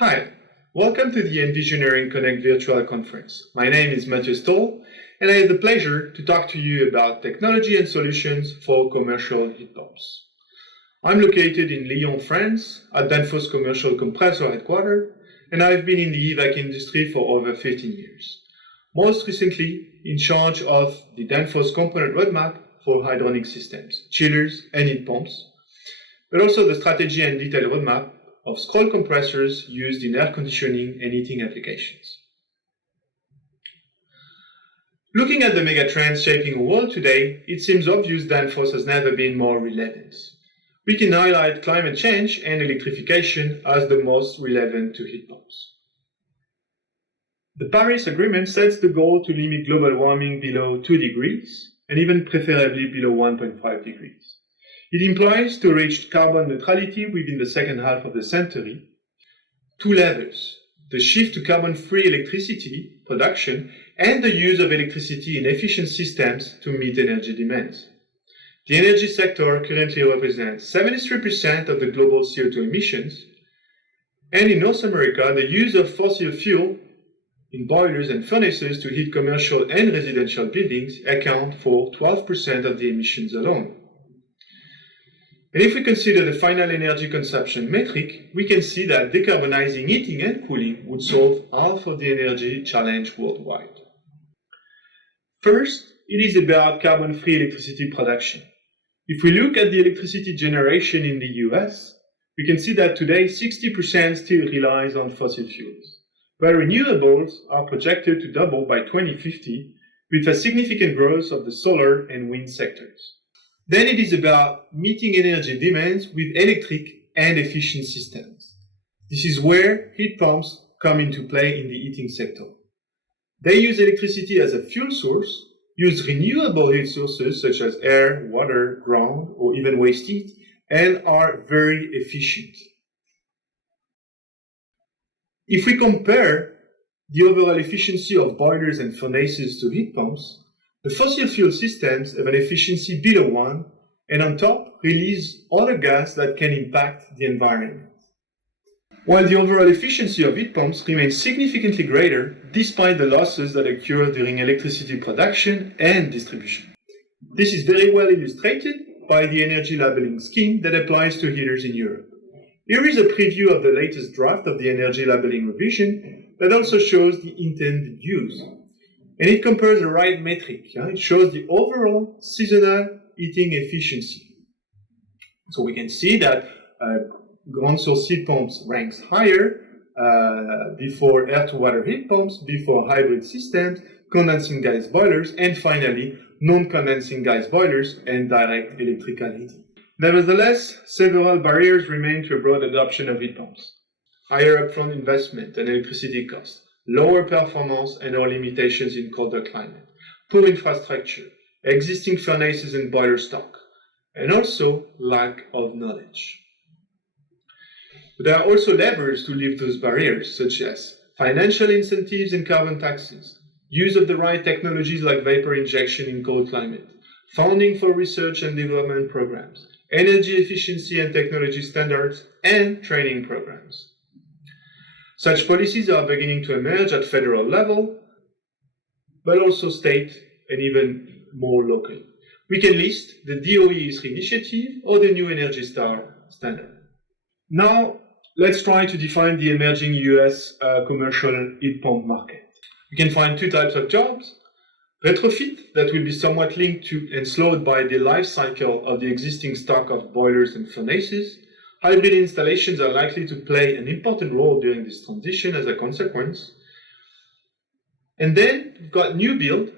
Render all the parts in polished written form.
Hi, welcome to the EnVisioneering Connect virtual conference. My name is Mathieu Stoll, and I have the pleasure to talk to you about technology and solutions for commercial heat pumps. I'm located in Lyon, France, at Danfoss Commercial Compressor headquarters, and I've been in the HVAC industry for over 15 years. Most recently, in charge of the Danfoss component roadmap for hydronic systems, chillers, and heat pumps, but also the strategy and detailed roadmap of scroll compressors used in air conditioning and heating applications. Looking at the megatrends shaping our world today, it seems obvious Danfoss has never been more relevant. We can highlight climate change and electrification as the most relevant to heat pumps. The Paris Agreement sets the goal to limit global warming below 2 degrees, and even preferably below 1.5 degrees. It implies to reach carbon neutrality within the second half of the century. Two levels: the shift to carbon-free electricity production and the use of electricity in efficient systems to meet energy demands. The energy sector currently represents 73% of the global CO2 emissions, and in North America, the use of fossil fuel in boilers and furnaces to heat commercial and residential buildings account for 12% of the emissions alone. And if we consider the final energy consumption metric, we can see that decarbonizing heating and cooling would solve half of the energy challenge worldwide. First, it is about carbon-free electricity production. If we look at the electricity generation in the US, we can see that today 60% still relies on fossil fuels, where renewables are projected to double by 2050 with a significant growth of the solar and wind sectors. Then it is about meeting energy demands with electric and efficient systems. This is where heat pumps come into play in the heating sector. They use electricity as a fuel source, use renewable heat sources such as air, water, ground, or even waste heat, and are very efficient. If we compare the overall efficiency of boilers and furnaces to heat pumps, the fossil fuel systems have an efficiency below 1, and on top release other gas that can impact the environment. While the overall efficiency of heat pumps remains significantly greater despite the losses that occur during electricity production and distribution. This is very well illustrated by the energy labeling scheme that applies to heaters in Europe. Here is a preview of the latest draft of the energy labeling revision that also shows the intended use. And it compares the right metric. It shows the overall seasonal heating efficiency. So we can see that ground source heat pumps ranks higher before air-to-water heat pumps, before hybrid systems, condensing gas boilers, and finally non-condensing gas boilers and direct electrical heating. Nevertheless, several barriers remain to a broad adoption of heat pumps. Higher upfront investment and electricity costs, lower performance and or limitations in colder climate, poor infrastructure, existing furnaces and boiler stock, and also lack of knowledge. But there are also levers to lift those barriers, such as financial incentives and carbon taxes, use of the right technologies like vapor injection in cold climate, funding for research and development programs, energy efficiency and technology standards, and training programs. Such policies are beginning to emerge at federal level, but also state and even more locally. We can list the DOAS initiative or the new Energy Star standard. Now, let's try to define the emerging US commercial heat pump market. We can find two types of jobs: retrofit, that will be somewhat linked to and slowed by the life cycle of the existing stock of boilers and furnaces. Hybrid installations are likely to play an important role during this transition as a consequence. And then we've got new build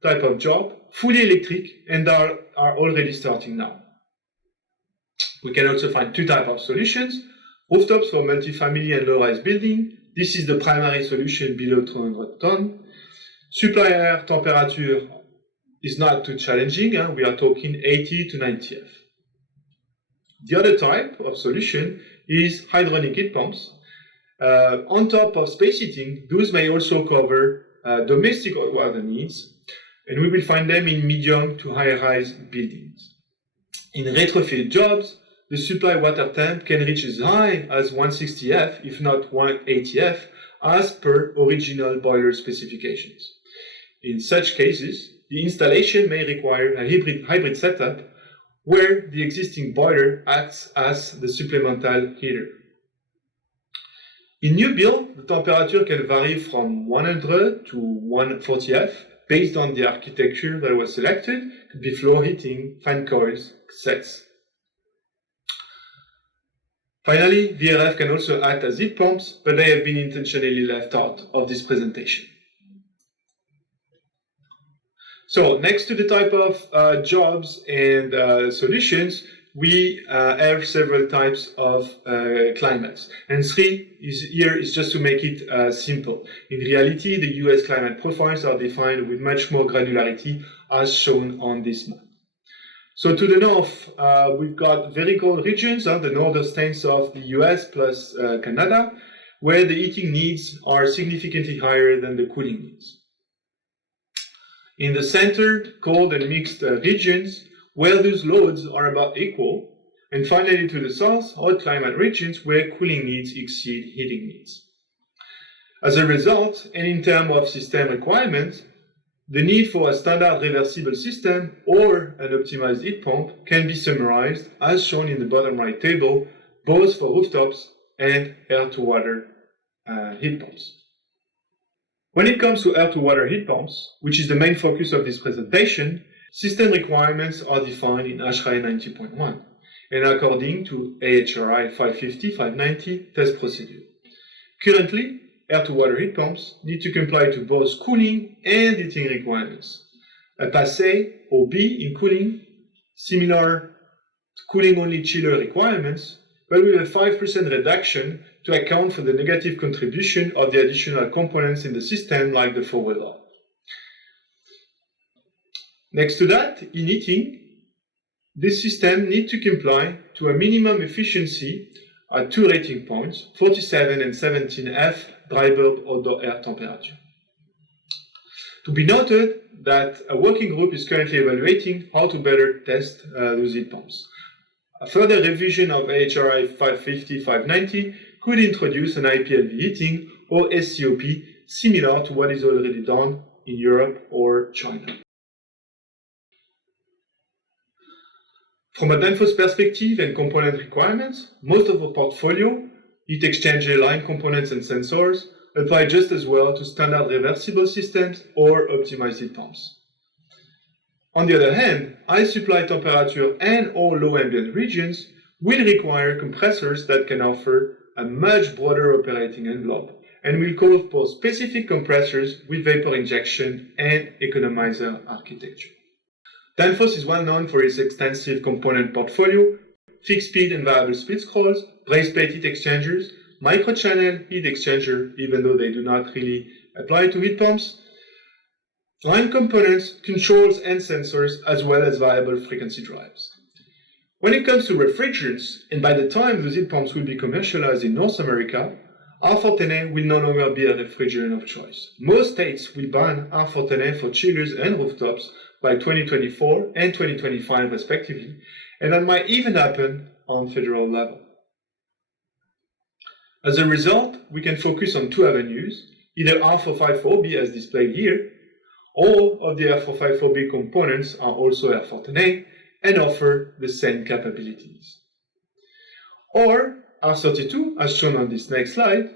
type of job, fully electric, and are already starting now. We can also find two types of solutions: rooftops for multifamily and low-rise building. This is the primary solution below 200 tons. Supply air temperature is not too challenging. We are talking 80 to 90 F. The other type of solution is hydronic heat pumps. On top of space heating, those may also cover domestic hot water needs, and we will find them in medium to high-rise buildings. In retrofit jobs, the supply water temp can reach as high as 160 F, if not 180 F, as per original boiler specifications. In such cases, the installation may require a hybrid setup where the existing boiler acts as the supplemental heater. In new build, the temperature can vary from 100 to 140 F based on the architecture that was selected. It could be floor heating, fan coils, sets. Finally, VRF can also act as heat pumps, but they have been intentionally left out of this presentation. So next to the type of jobs and solutions, we have several types of climates. And three here is just to make it simple. In reality, the US climate profiles are defined with much more granularity as shown on this map. So to the north, we've got very cold regions, the northern states of the US plus Canada, where the heating needs are significantly higher than the cooling needs. In the centered, cold and mixed regions, where those loads are about equal, and finally to the south, hot climate regions where cooling needs exceed heating needs. As a result, and in terms of system requirements, the need for a standard reversible system or an optimized heat pump can be summarized as shown in the bottom right table, both for rooftops and air-to-water heat pumps. When it comes to air-to-water heat pumps, which is the main focus of this presentation, system requirements are defined in ASHRAE 90.1 and according to AHRI 550-590 test procedure. Currently, air-to-water heat pumps need to comply to both cooling and heating requirements. A Pass A or B in cooling, similar to cooling-only chiller requirements, but with a 5% reduction to account for the negative contribution of the additional components in the system like the forward valve. Next to that, in heating, this system needs to comply to a minimum efficiency at two rating points, 47 and 17 F dry bulb outdoor air temperature. To be noted that a working group is currently evaluating how to better test those heat pumps. A further revision of AHRI 550-590 could introduce an IPLV heating or SCOP similar to what is already done in Europe or China. From a Danfoss perspective and component requirements, most of our portfolio, heat exchanger line components and sensors, apply just as well to standard reversible systems or optimized heat pumps. On the other hand, high supply temperature and or low ambient regions will require compressors that can offer a much broader operating envelope and will call for specific compressors with vapor injection and economizer architecture. Danfoss is well known for its extensive component portfolio, fixed speed and variable speed scrolls, braze plate heat exchangers, microchannel heat exchanger, even though they do not really apply to heat pumps, line components, controls and sensors, as well as variable frequency drives. When it comes to refrigerants, and by the time those heat pumps will be commercialized in North America, R410A will no longer be a refrigerant of choice. Most states will ban R410A for chillers and rooftops by 2024 and 2025 respectively, and that might even happen on federal level. As a result, we can focus on two avenues, either R454B as displayed here. All of the R454B components are also R410A and offer the same capabilities. Or R32, as shown on this next slide,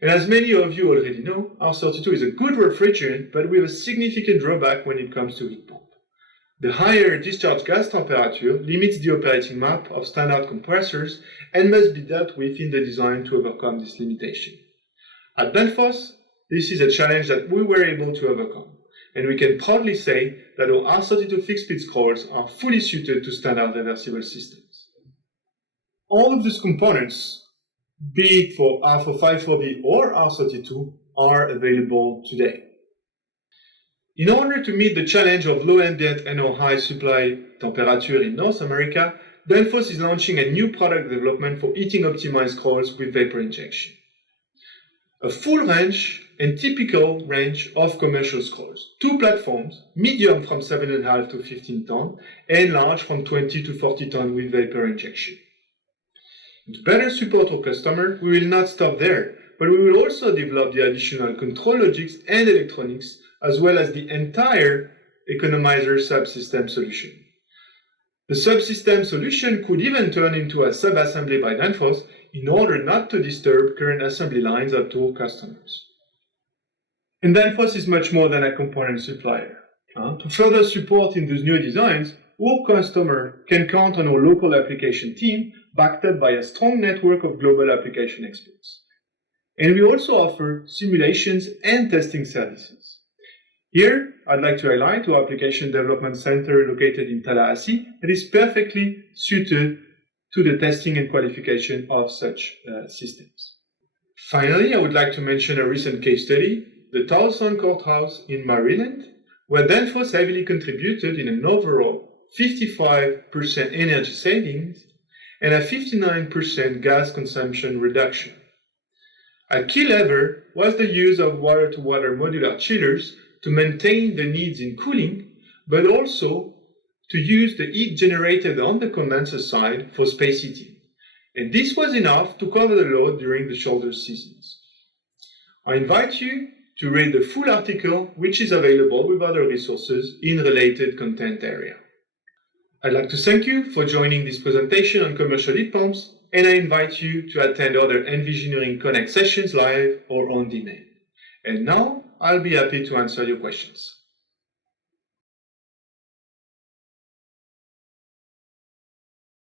and as many of you already know, R32 is a good refrigerant, but with a significant drawback when it comes to heat pump. The higher discharge gas temperature limits the operating map of standard compressors and must be dealt with in the design to overcome this limitation. At Danfoss, this is a challenge that we were able to overcome, and we can proudly say that our R32 fixed-speed scrolls are fully suited to standard reversible systems. All of these components, be it for R454B or R32, are available today. In order to meet the challenge of low ambient and or high supply temperature in North America, Danfoss is launching a new product development for heating optimized scrolls with vapor injection. A full range and typical range of commercial scrolls. Two platforms, medium from 7.5 to 15 ton and large from 20 to 40 ton with vapor injection. To better support our customer, we will not stop there, but we will also develop the additional control logics and electronics, as well as the entire economizer subsystem solution. The subsystem solution could even turn into a sub-assembly by Danfoss in order not to disturb current assembly lines up to our customers. And Danfoss is much more than a component supplier. To further support in those new designs, our customer can count on our local application team backed up by a strong network of global application experts. And we also offer simulations and testing services. Here, I'd like to highlight our application development center located in Tallahassee that is perfectly suited to the testing and qualification of such systems. Finally, I would like to mention a recent case study, the Towson Courthouse in Maryland, where Danfoss heavily contributed in an overall 55% energy savings and a 59% gas consumption reduction. A key lever was the use of water-to-water modular chillers to maintain the needs in cooling, but also to use the heat generated on the condenser side for space heating. And this was enough to cover the load during the shoulder seasons. I invite you to read the full article, which is available with other resources in related content area. I'd like to thank you for joining this presentation on commercial heat pumps, and I invite you to attend other EnVisioneering Connect sessions live or on demand. And now, I'll be happy to answer your questions.